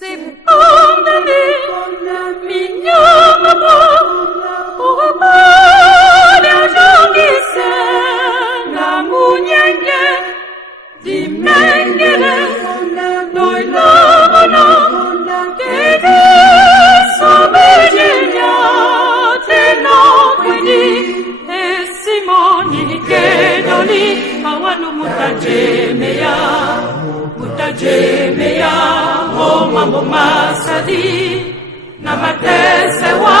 Seppellami minha mão, o amor jogi na munyange di mengere noi lavano che sobeglia te no quindi e simoni che doni awanu mutajemea o mambo masadi na matese wa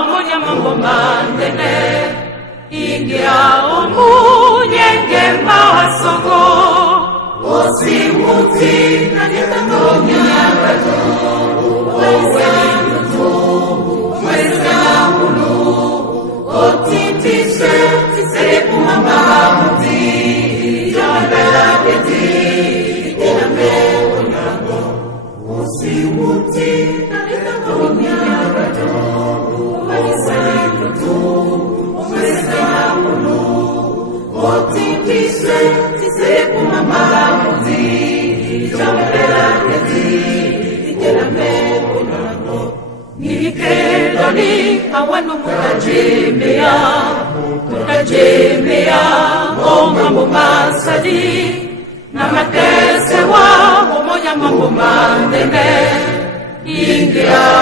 omonya mambo mandene ingia omunyenge masongo osimuti na nitamonya ngato wesa mulu otitise tisere kumamba muti jabela keti kename osimuti na nitamonya ngato wesa mulu otitise tisere kumamba muti jabela keti kename Nikedoni awanu mutajemea o mambo masadi na matese wa omoja mambo mandene ingia